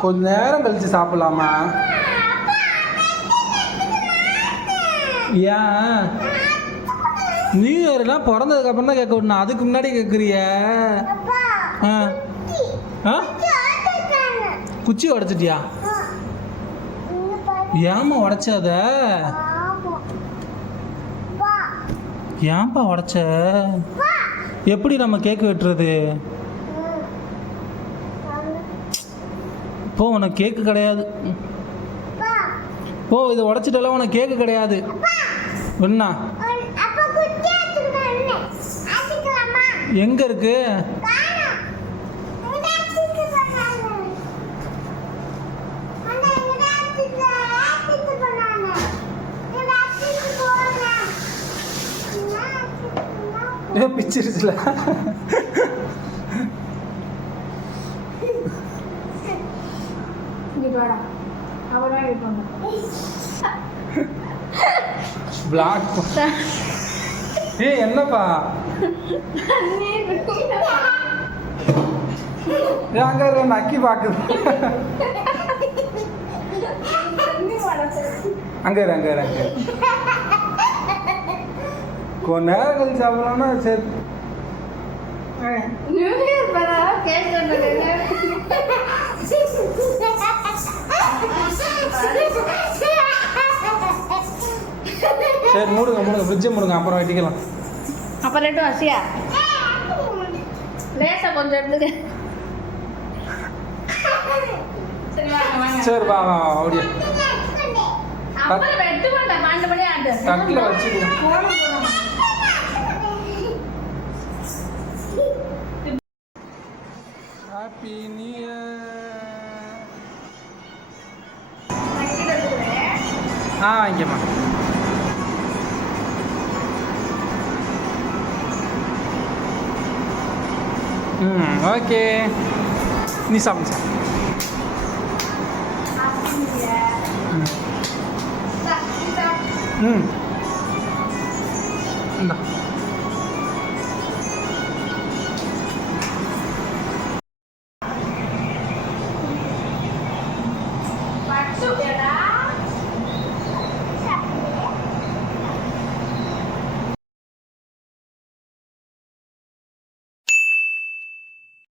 கொஞ்ச நேரம் கழிச்சு சாப்பிடலாமா? ஏன் நியூ இயர்லாம் பிறந்ததுக்கு அப்புறம் தான் கேட்க விடணும், அதுக்கு முன்னாடி கேட்குறிய? குச்சி உடைச்சிட்டியா? ஏமா உடைச்ச அத? ஏன்பா உடைச்ச? எப்படி நம்ம கேக் வெட்டுறது? போ, உனக்கு கேக்கு கிடையாது. போ, இதை உடைச்சிட்டாலும் உனக்கு கேக்கு கிடையாது. என்ன எங்க இருக்கு? பிச்சிருச்சுல. பிளாக். ஏய் என்னப்பா? அங்க நக்கி பாக்குது. அங்க அங்க அங்க கொஞ்ச நேரம் கழிச்சு சாப்பிடலாம்னா சரி. சரி மூடுங்க மூடுங்க, ஃப்ரிட்ஜை மூடுங்க, அப்புறம் வெட்டிக்கலாம். அப்புறம் ரெண்டும் அசியா லேசா கொஞ்சம் எடுத்துக்க. சரி வா வா அப்படியே தட்டில் வச்சுக்கலாம். Happy new year. வாங்கிக்கம்மா. ஓகே, நீ சாப்பிடு சார். இந்தா